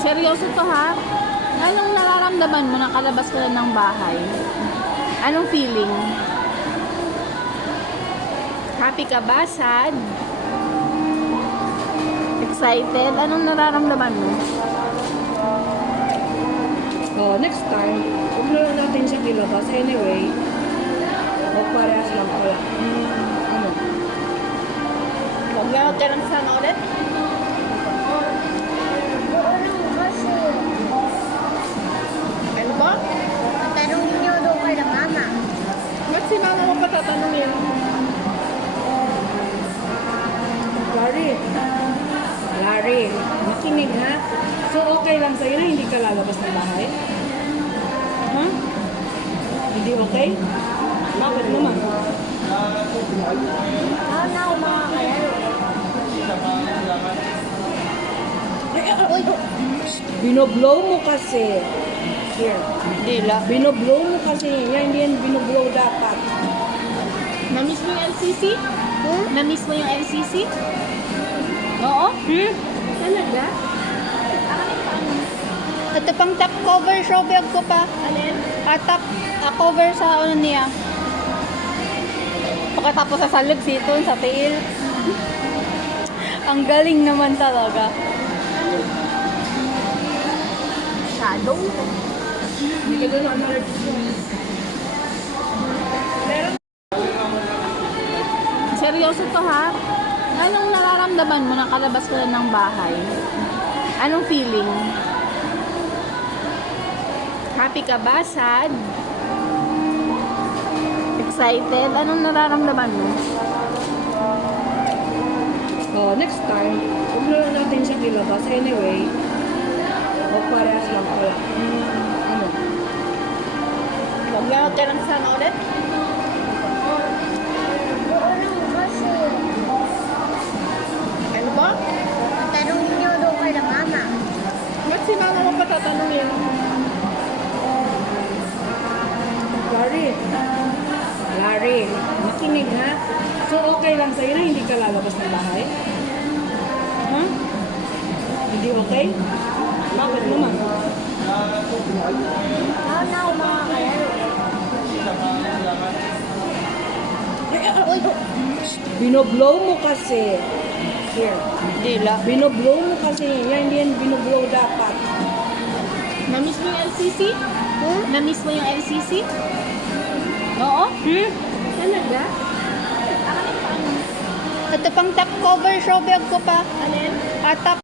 Seryoso to ha? Anong nararamdaman mo nakalabas ka na ng bahay? Anong feeling? Happy ka ba? Sad? Excited? Anong nararamdaman mo? Oh, next time, huwag na lang natin siya ilabas. Anyway, parehas lang pala. Ano? Huwag na magkaroon sana ulit? Ano ba? Tanongin niyo doon kay na mama. Ba't si mama mo patatanungin? Larry, makinig ha. So, okay lang sa'yo na hindi ka lalabas ng bahay? Ha? Hindi okay? Bakit naman? Ano mga kalaro? Uy! Binoblow mo kasi. Here. Dila. Binoblow mo kasi. Yan, hindi yan binoblow dapat. Namiss mo yung LCC? Namiss mo yung LCC? Oo? Talaga? Ito pang top cover showbiag ko pa. Alin? Top cover sa ano niya. Pagkatapos sa salog dito sa tail. Ang galing naman talaga. Shadow? Hindi ka doon ang Seryoso to ha? Anong nararamdaman mo nakalabas ka na ng bahay? Anong feeling? Happy ka ba? Sad? Excited? Anong nararamdaman mo? Oh, next time, huwag na lang natin siya ilabas. Anyway, parehas lang pala. Ano? Huwag na magkaroon sana ulit? Ano ba? Tanongin niyo doon kay na mama. Ba't si mama mo patatanungin? Larry, makinig ha. So, okay lang sa'yo na hindi ka lalabas ng bahay? Ha? Hindi okay? Bakit naman? Ano mga kalaro? Uy! Binoblow mo kasi. Here. Dila. Binoblow mo kasi. Yan, hindi yan binoblow dapat. Namiss mo yung LCC? Namiss mo yung LCC? Oo? Talaga? Ito pang top cover showbiag ko pa. Alin? Top